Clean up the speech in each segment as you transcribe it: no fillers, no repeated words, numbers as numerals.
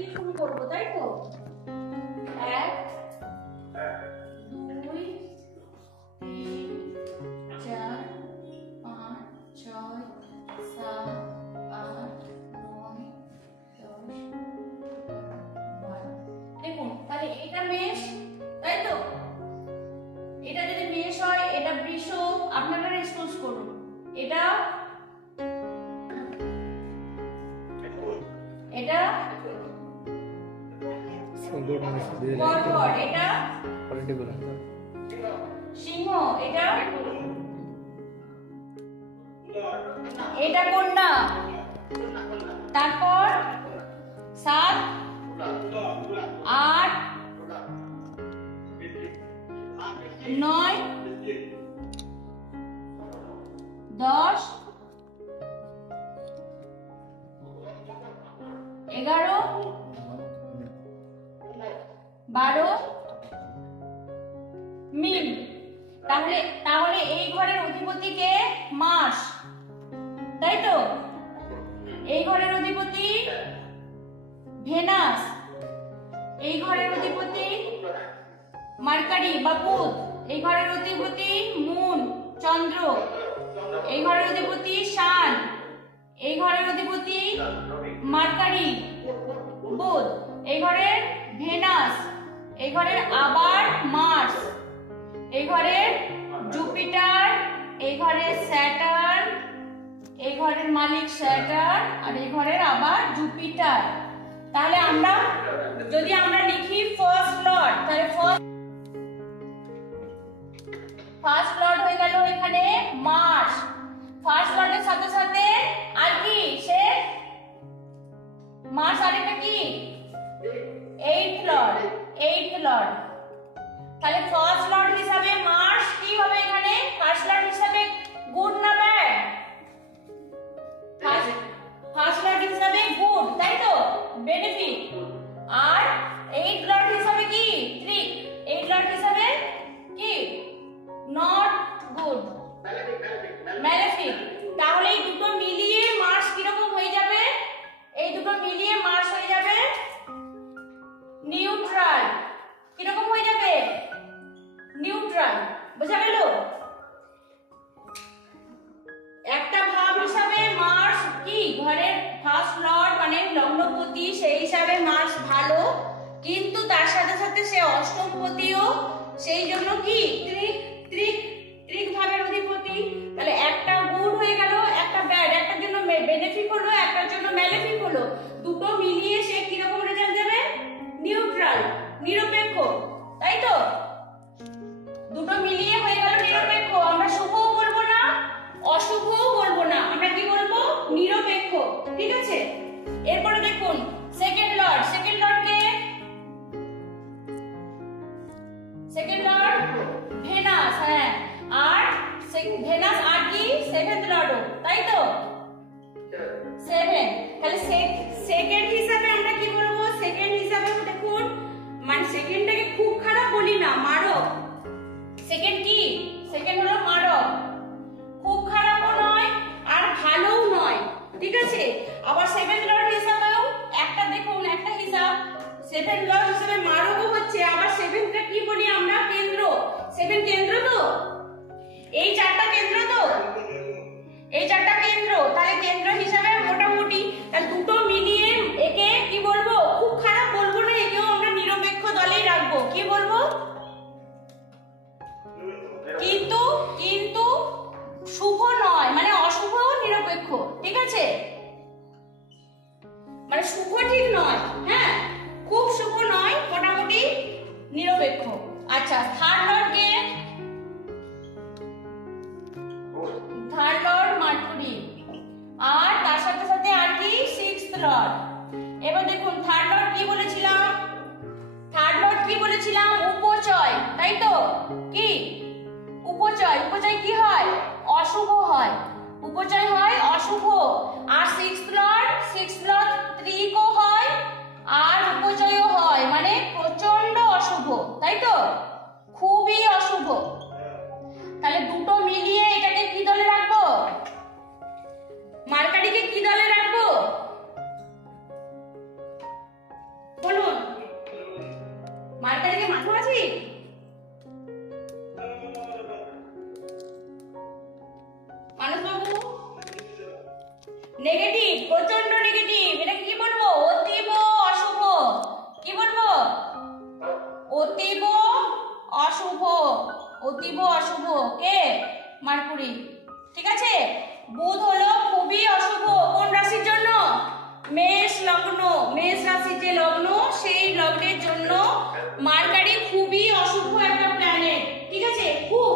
দিয়ে শুরু করবো, তাই তো? 1 2 3 4 5 6 7 8 9 10 12। দেখুন তাহলে এটা মেষ, তাই তো? এটা যদি মেষ হয়, এটা বৃষ, আপনারা রেসপন্স করুন। এটা এটা কর্কট, এটা সিংহ, এটা এটা কন্যা। তারপর 7 8 9 10 11 12 মিন। তাহলে তাহলে এই ঘরের অধিপতি কে? মার্স, তাই তো? এই ঘরের অধিপতি ভেনাস, এই ঘরের অধিপতি মার্কারি বা বুধ, এই ঘরের অধিপতি মুন চন্দ্র, এই ঘরের অধিপতি শান, এই ঘরের অধিপতি মার্কারি বুধ, এই ঘরের ভেনাস, এই ঘরের আবার মার্স, এই ঘরের জুপিটার, এই ঘরের স্যাটার্ন, এই ঘরের মালিক স্যাটার্ন, আর এই ঘরের আবার জুপিটার। তাহলে আমরা যদি আমরা লিখি ফার্স্ট লর্ড, তাহলে ফার্স্ট লর্ড হয়ে গেল এখানে মার্স। ফার্স্ট লর্ডের সাথে সাথে আর কি সে মার্স, আরেকটা কি? Eighth Lord, eighth Lord. তাহলে ফার্স্ট লর্ড হিসাবে মার্স কি হবে এখানে? ফার্স্ট লর্ড হিসাবে গুড না ব্যাড? ফার্স্ট লর্ড হিসাবে গুড, তাই তো? বেনিফিট। আর এইথ লর্ড হিসাবে কি? ট্রিক। এইথ লর্ড হিসাবে কি? Not good, malefic. তাহলে এই দুটো মিলিয়ে মার্স কিরকম হয়ে যাবে? এই দুটো মিলিয়ে মার্স হয়ে যাবে নিউট্রাল। কিরকম হয়ে যাবে? নিউট্রাল। বোঝা গেল? একটা ভাব হিসাবে মার্স কি ঘরের ফার্স্ট লর্ড মানে লগ্নপতি, সেই হিসাবে মার্স ভালো, কিন্তু তার সাথে সাথে সে অষ্টমপতিও, সেই জন্য কি ত্রিক ত্রিক ত্রিক ভাবের অধিপতি। তাহলে একটা গুড হয়ে গেল, একটা ব্যাড, একটার জন্য বেনিফিট হলো, একটার জন্য ম্যালেফিক হলো। দুটো মিলিয়ে সে কিরকম রেজাল্ট দেবে? নিউট্রাল, নিরপেক্ষ, তাই তো? দুটো মিলিয়ে হয়ে গেল নিরপেক্ষ। আমরা শুভও বলবো না, অশুভও বলবো না, আমরা কি বলবো? নিরপেক্ষ। ঠিক আছে? এরপরে দেখুন সেকেন্ড লর্ড। সেকেন্ড লর্ড কে? Second lord Venus. হ্যাঁ, আর ভেনাস আর কি সেভেন্থ লর্ড, তাই তো? 7। তাহলে সেকেন্ড হিসাবে আমরা কি বলবো? সেকেন্ড হিসাবে দেখুন, মানে সেকেন্ডটাকে খুব খারাপ বলি না, মারক। সেকেন্ড কি? সেকেন্ড হলো মারক, খুব খারাপও নয় আর ভালোও নয়। ঠিক আছে? আবার সেভেন্থ লর্ড হিসাবেও একটা দেখুন, একটা হিসাব সেভেন্থ লর্ড হিসাবে মারকও হচ্ছে, আবার সেভেন্থটা কি বলি আমরা? কেন্দ্র। সেভেন কেন্দ্র তো, এই চারটা কেন্দ্র তো, এই চারটা কেন্দ্র। তাহলে কেন্দ্র হিসাবে মোটামুটি, তাহলে দুটো মিলিয়ে একে কি বলবো? খুব খারাপ বলবো না, একেও আমরা নিরপেক্ষ দলেই রাখবো। কি বলবো? কিন্তু কিন্তু শুভ নয়, মানে অশুভ নিরপেক্ষ। ঠিক আছে? মানে শুভ ঠিক নয়, হ্যাঁ, খুব শুভ নয়, মোটামুটি নিরপেক্ষ। আচ্ছা, থার্ড লর্ড কে? থার্ড লর্ড মার্কুরি, আর তার সাথে সাথে আর কি সিক্সথ লর্ড। এবার দেখুন থার্ড লর্ড কি বলেছিলাম? থার্ড লর্ড কি বলেছিলাম? উপচয়, তাই তো? কি উপচয়? উপচয় কি হয়? অশুভ হয়। উপচয় হয় অশুভ। আর সিক্সথ লর্ড ত্রিকও হয় আর উপচয়ও হয়, মানে প্রচন্ড অশুভ, তাই তো? খুবই অশুভ। তাহলে দুটো মিলিয়ে এটাকে কি দলে রাখবো? মার্কারিকে কি দলে রাখবো? নেগেটিভ, প্রচন্ড নেগেটিভ। এটা কি বলবো? অতীব অশুভ। কি বলবো? অতীব অশুভ। অতীব অশুভ কে? মার্কুরি। ঠিক আছে। বুধ হলো খুবই অশুভ। কোন রাশির জন্য? মেষ লগ্ন। মেষ রাশির যে লগ্ন, সেই লগ্নের জন্য মার্কারি খুবই অশুভ একটা প্ল্যানেট। ঠিক আছে, খুব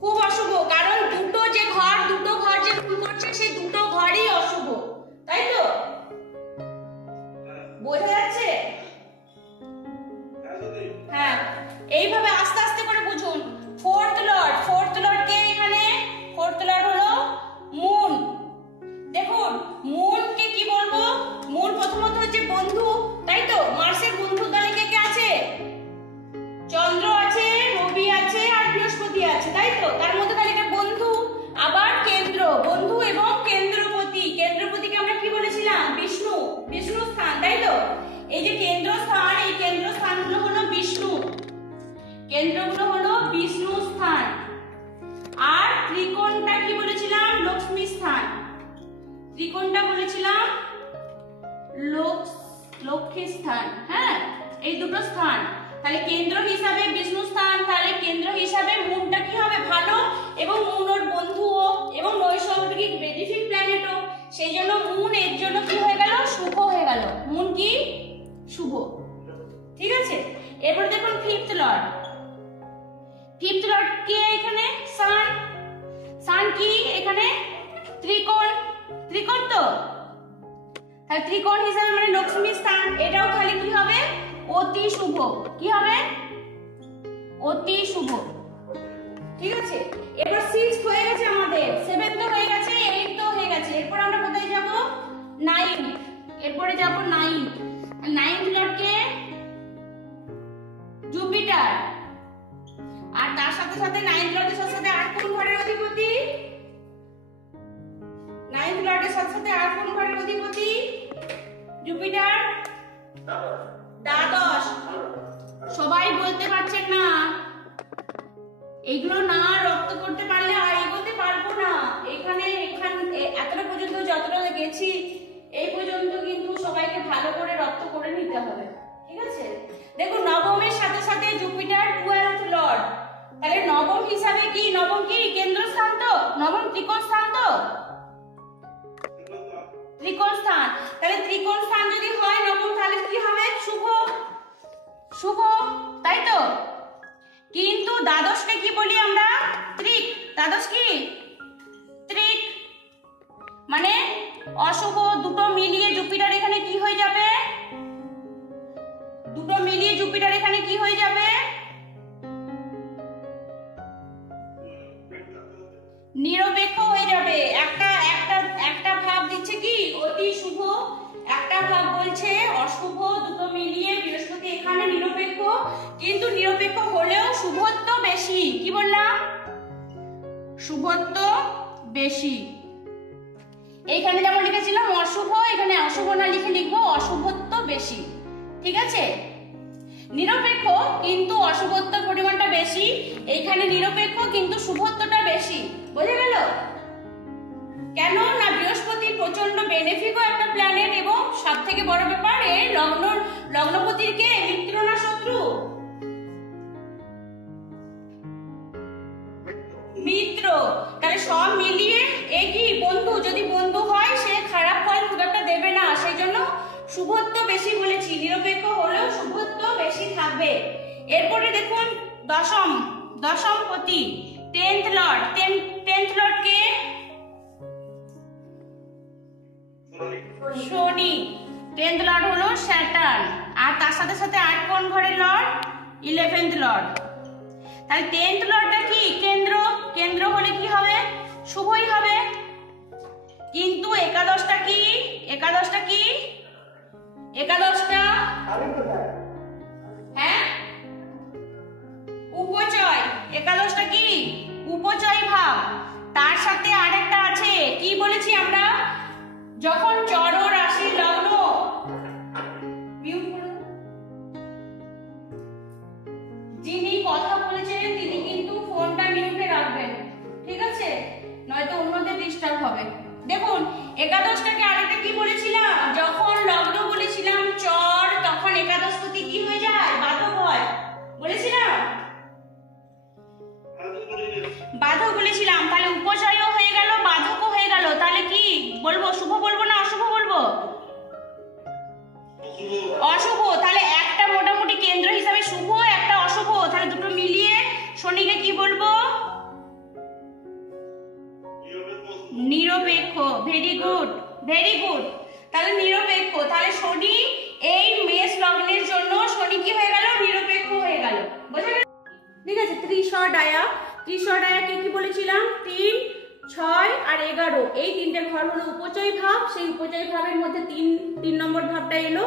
খুব অশুভ। কারণ দুটো ঘর যে রুল করছে, সেই দুটো ঘরই অশুভ। তাই তো? বোঝা যাচ্ছে? হ্যাঁ, এইভাবে আস্তে আস্তে করে বুঝুন। ফোর্থ লর্ড কে এখানে? ফোর্থ লর্ড হলো মুন। দেখুন, মুনকে কি বলবো? মুন প্রথমত হচ্ছে বন্ধু, তাই তো? মার্সের বন্ধু দলে কে কে আছে? চন্দ্র আছে, রবি আছে, আর বৃহস্পতি আছে, তাই তো? তার মধ্যে তাহলে এটা বন্ধু। আবার কেন্দ্র, বন্ধু এবং কেন্দ্রপতি। কেন্দ্রপতিকে আমরা কি বলেছিলাম? বিষ্ণু। বিষ্ণু স্থান, তাই তো? এই যে কেন্দ্র স্থান, এই কেন্দ্র স্থানগুলো হলো বিষ্ণু। কেন্দ্রগুলো হলো বিষ্ণু স্থান। আর ত্রিকোণটা কি বলেছিলাম? লক্ষ্মী স্থান। ত্রিকোণটা বলেছিলাম লক্ষ্মী স্থান। হ্যাঁ, এই দুটো স্থান। তাহলে কেন্দ্র হিসাবে বিষ্ণু স্থান, তাহলে কেন্দ্র হিসাবে মুনটা কি হবে? ভালো, এবং মুন ওর বন্ধুও এবং নৈসর্গিক বেনিফিট প্ল্যানেটও। সেই জন্য মুন এর জন্য কি হয়ে গেল? শুভ হয়ে গেল। মুন কি? শুভ। ঠিক আছে। এরপর দেখুন ফিফথ লর্ড। ফিফথ লর্ড কে এখানে? সান। সান কি এখানে? ত্রিকোণ। ত্রিকোণ তো, তাহলে ত্রিকোণ হিসাবে মানে লক্ষ্মী স্থান। এটাও খালি কি হবে? অতি শুভ। কি হবে? অতি শুভ। ঠিক আছে। এবার সিক্সথ হয়ে গেছে আমাদের, সেভেন্থ হয়ে গেছে, এইটথ হয়ে গেছে। এরপর আমরা কোথায় যাব? নাইন্থ। এরপরে যাব নাইন্থ। নাইন্থ লর্ড কে? জুপিটার। আর তার সাথে সাথে নাইন্থ লর্ডের সাথে সাথে আর কোন ঘরের অধিপতি? নাইন্থ লর্ডের সাথে সাথে আর কোন ঘরের অধিপতি? জুপিটার দ্বাদশ। সবাই বলতে পারছেন না। এগুলো না রপ্ত করতে পারলে আর এগোতে পারবো না। এখানে এতটা পর্যন্ত যতটা গেছি, এই পর্যন্ত কিন্তু সবাইকে ভালো করে রপ্ত করে নিতে হবে। ঠিক আছে। দেখো, নবমের সাথে সাথে জুপিটার 12th লর্ড। তাহলে নবম হিসাবে কি? নবম কি? কেন্দ্র স্থান তো? নবম ত্রিকোণ স্থান তো? ত্রিকোণ স্থান। তাহলে ত্রিকোণ স্থান যদি হয় নবম, তাহলে কি হবে? শুভ। শুভ, তাই তো? কিন্তু দ্বাদশকে কি বলি আমরা? ত্রিক। দ্বাদশ কি? ত্রিক, মানে অশুভ। দুটো মিলিয়ে জুপিটার এখানে কি হয়ে যাবে? দুটো মিলিয়ে জুপিটার এখানে কি হয়ে যাবে? নিরপেক্ষ হয়ে যাবে। একটা ভাব দিচ্ছে কি? অতি শুভ। একটা ভাব বলছে অশুভ। দুটো মিলিয়ে বৃহস্পতি এখানে নিরপেক্ষ, কিন্তু নিরপেক্ষ হলেও শুভত্ব বেশি। কি বললাম? শুভত্ব বেশি। এইখানে যেমন লিখেছিলাম অশুভ, এখানে অশুভ না লিখে লিখবো অশুভত্ব বেশি। ঠিক আছে। নিরপেক্ষ কিন্তু অশুভত্বের পরিমাণটা বেশি। এইখানে নিরপেক্ষ কিন্তু শুভত্বটা বেশি। বোঝা গেল? কেন না বৃহস্পতি প্রচন্ড বেনিফিকও একটা প্ল্যানেট, এবং সব থেকে বড় ব্যাপার এর লগ্নপতির কে? মিত্র না শত্রু? মিত্র। তাহলে সব মিলিয়ে একই বন্ধু। যদি বন্ধু হয়, সে খারাপ ফল খুব একটা দেবে না। সেই জন্য শুভত্ব বেশি বলেছি। নিরপেক্ষ হলেও শুভত্ব বেশি থাকবে। এরপরে দেখুন দশমপতি 10th লর্ড। 10th লর্ড কে? শনি। 10th লর্ড হলো স্যাটার্ন। আর তার সাথে সাথে আর কোন ঘরের লর্ড? 11th Lord. তাহলে 10th লর্ডটা কি? কেন্দ্র। কেন্দ্র হলে কি হবে? শুভই হবে। কিন্তু একাদশটা কি? একাদশটা কি? একাদশটা হ্যাঁ উপচয়। একাদশটা কি? উপচয় ভাব। তার সাথে আরেকটা আছে, কি বলেছি আমরা? যখন জড় রাশি লগ্ন, যিনি কথা বলেছেন তিনি কিন্তু ফোনটা মিউটে রাখবেন। ঠিক আছে, নয়তো অন্যদের ডিস্টার্ব হবে। দেখুন একাদশটাকে আরেকটা কি বলেছিলাম, যখন লগ্ন বলেছিলাম চর, তখন একাদশপতি কি হয়ে যায়, বাধক হয়, বলেছিলাম বাধক বলেছিলাম। তাহলে উপচয়ও হয়ে গেল, বাধকও হয়ে গেল, তাহলে কি বলবো, শুভ বলবো না অশুভ বলবো? অশুভ। তাহলে একটা মোটামুটি কেন্দ্র হিসাবে শুভ, একটা অশুভ, তাহলে দুটো মিলিয়ে শনিকে কি বলবো, নিরপেক্ষ। Very good, very good. তাহলে নিরপেক্ষ, তাহলে শনি এই মেষ লগ্নের জন্য শনি কি হয়ে গেল, নিরপেক্ষ হয়ে গেল, বুঝা গেল? ঠিক আছে। ত্রিশডায়া, ত্রিশডায়াকে কি বলেছিলাম, 3, 6 আর 11, এই তিনটে ঘর হলো উপচয় ভাব। সেই উপচয় ভাবের মধ্যে 3 নম্বর ভাবটা এলো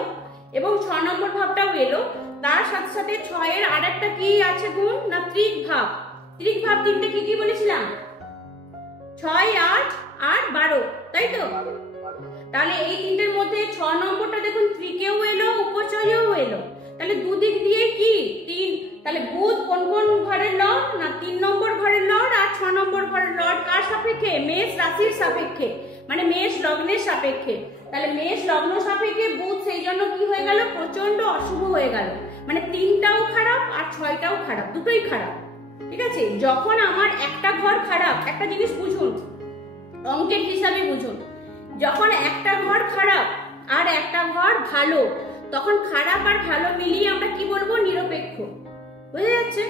এবং 6 নম্বর ভাবটাও এলো। তার সাথে সাথে 6 এর আরেকটা কি আছে গুণ না, ত্রিক ভাব। ত্রিক ভাব তিনটে কি কি বলেছিলাম, 6, 8 আর 12, তাই তো? তাহলে এই তিনটের মধ্যে 6 নম্বরটা দেখুন ত্রিকেও এলো, উপচয়েও এলো, তাহলে দুদিক দিয়ে কি 3। তাহলে বুধ কোন কোন ঘরের লর্ড না, 3 নম্বর ঘরের লর্ড আর 6 নম্বর ঘরের লর্ড। কার সাপেক্ষে, মেষ রাশির সাপেক্ষে, মানে মেষ লগ্নের সাপেক্ষে। তাহলে মেষ লগ্ন সাপেক্ষে বুধ, সেই জন্য কি হয়ে গেল, প্রচন্ড অশুভ হয়ে গেল, মানে 3টাও খারাপ আর 6টাও খারাপ, দুটোই খারাপ। ঠিক আছে। যখন আমার একটা ঘর খারাপ, একটা জিনিস বুঝুন, অঙ্কের হিসাবে বুঝুন, যখন একটা ঘর খারাপ আর একটা ঘর ভালো, তখন খারাপ আর ভালো মিলিয়ে আমরা কি বলবো, নিরপেক্ষ। বুঝা যাচ্ছে?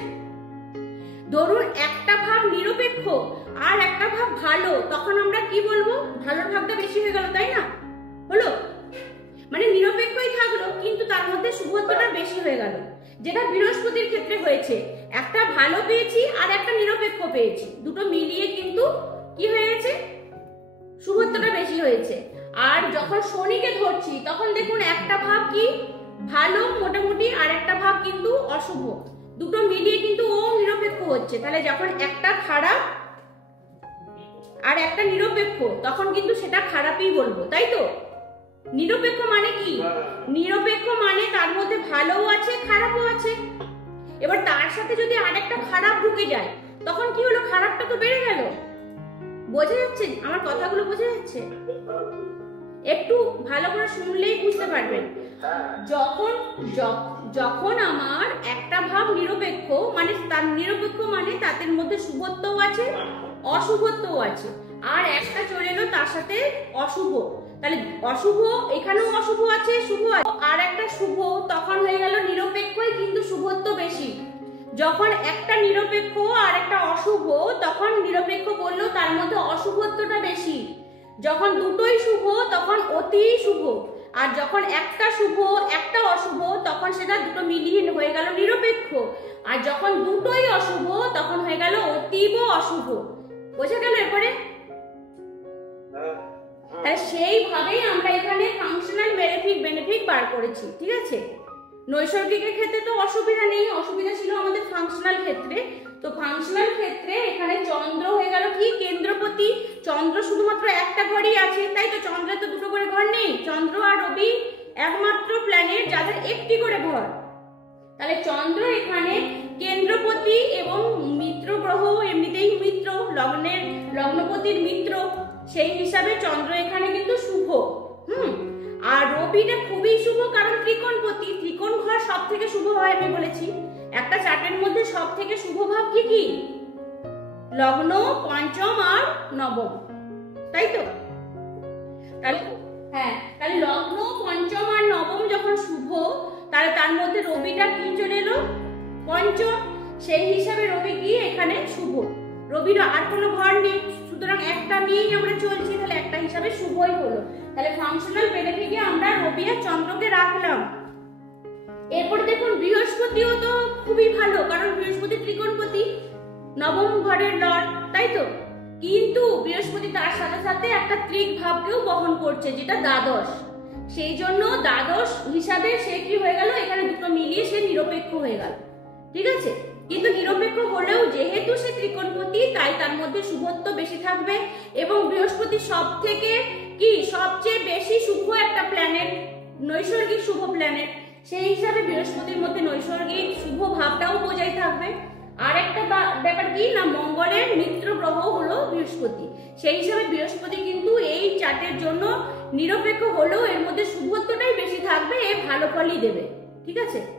ধরুন একটা ভাব নিরপেক্ষ আর একটা ভাব ভালো, তখন আমরা কি বলবো, ভালোর ভাবটা বেশি হয়ে গেল, তাই না? হলো, মানে নিরপেক্ষই থাকলো কিন্তু তার মধ্যে শুভত্বটা বেশি হয়ে গেল, যেটা বৃহস্পতির ক্ষেত্রে হয়েছে। একটা ভালো পেয়েছি আর একটা নিরপেক্ষ পেয়েছি, দুটো মিলিয়ে কিন্তু কি হয়ে গেছে, শুভত্বটা বেশি হয়েছে। আর যখন শনিকে ধরছি তখন দেখুন একটা ভাব কি ভালো মোটামুটি আর একটা ভাব কিন্তু অশুভ, দুটো মিলিয়ে কিন্তু ও নিরপেক্ষ হচ্ছে। তাহলে যখন একটা খারাপ আর একটা নিরপেক্ষ, তখন কিন্তু সেটা খারাপই বলবো, তাই তো? নিরপেক্ষ মানে কি, নিরপেক্ষ মানে তার মধ্যে ভালোও আছে খারাপও আছে। এবার তার সাথে যদি আরেকটা খারাপ ঢুকে যায়, তখন কি হলো, খারাপটা তো বেড়ে গেল। বোঝা যাচ্ছে আমার কথাগুলো, বোঝা যাচ্ছে? একটু ভালো করে শুনলেই বুঝতে পারবেন। যখন আমার একটা ভাব নিরপেক্ষ, মানে তার নিরপেক্ষ মানে তাদের মধ্যে শুভত্বও আছে অশুভত্বও আছে, আর একটা চলে এলো তার সাথে অশুভ, তাহলে অশুভ এখানেও অশুভ আছে শুভ আছে, আর একটা শুভ, তখন হয়ে গেল নিরপেক্ষই কিন্তু শুভত্ব বেশি। যখন একটা নিরপেক্ষ আর একটা অশুভ, তখন নিরপেক্ষ বললেও তার মধ্যে অশুভত্বটা বেশি। যখন দুটোই শুভ তখন অতি শুভ, আর যখন একটা শুভ একটা অশুভ, তখন সেটা দুটো মিলিয়ে হয়ে গেল নিরপেক্ষ। আর যখন দুটোই অশুভ তখন হয়ে গেল অতীব অশুভ। বোঝা গেল এরপরে? তাহলে সেইভাবেই আমরা এখানে ফাংশনাল বেনিফিট বার করেছি। ঠিক আছে। নৈসর্গিকের ক্ষেত্রে তো অসুবিধা নেই, অসুবিধা ছিল আমাদের ফাংশনাল ক্ষেত্রে। তো ফাংশনাল ক্ষেত্রে এখানে চন্দ্র হয়ে গেল কি কেন্দ্রপতি। চন্দ্র শুধুমাত্র একটা ঘরই আছে, তাই তো? চন্দ্রের তো দুটো করে ঘর নেই, চন্দ্র আর রবি একমাত্র প্ল্যানেট যাদের একটি করে ঘর। তাহলে চন্দ্র এখানে কেন্দ্রপতি এবং মিত্র গ্রহ, এমনিতেই মিত্র, লগ্নপতির মিত্র, সেই হিসাবে চন্দ্র এখানে কিন্তু শুভ। আর রবিটা খুবই শুভ, কারণ ত্রিকোণপতি, ত্রিকোণ ঘর সব থেকে শুভ হয়। আমি বলেছি একটা চার্টের মধ্যে সব থেকে শুভ ভাব কি কি, লগ্ন, পঞ্চম আর নবম, তাই তো? তাহলে হ্যাঁ, তাহলে লগ্ন, পঞ্চম আর নবম যখন শুভ, তাহলে তার মধ্যে রবিটা কি চলে এলো, পঞ্চম, সেই হিসাবে রবি কি এখানে শুভ। রবির আর কোনো ঘর নেই, সুতরাং একটা নিয়েই আমরা চলছি, তাহলে একটা হিসাবে শুভই হলো। তাহলে ফাংশনাল বেনিফিটে আমরা রবি আর চন্দ্রকে রাখলাম। এরপর দেখুন বৃহস্পতিও তো খুবই ভালো, কারণ বৃহস্পতি ত্রিকোণপতি, নবম ঘরের লর্ড, তাই তো? কিন্তু বৃহস্পতি তার সাথে সাথে একটা ত্রিক ভাবকেও বহন করছে, যেটা দ্বাদশ। সেই জন্য দ্বাদশ হিসাবে সে কি হয়ে গেল, এখানে দুটো মিলিয়ে সে নিরপেক্ষ হয়ে গেল। ঠিক আছে। কিন্তু নিরপেক্ষ হলেও যেহেতু সে ত্রিকোণপতি, তাই তার মধ্যে শুভত্ব বেশি থাকবে। এবং বৃহস্পতি সব থেকে কি সবচেয়ে বেশি শুভ একটা প্ল্যানেট, নৈসর্গিক শুভ প্ল্যানেট, সেই হিসাবে বৃহস্পতির মধ্যে নৈসর্গিক শুভ ভাবটাও বজায় থাকবে। আর একটা ব্যাপার কি না, মঙ্গলের মিত্র গ্রহ হলো বৃহস্পতি, সেই হিসাবে বৃহস্পতি কিন্তু এই চার্টের জন্য নিরপেক্ষ হলেও এর মধ্যে শুভত্বটাই বেশি থাকবে, এ ভালো ফলই দেবে। ঠিক আছে।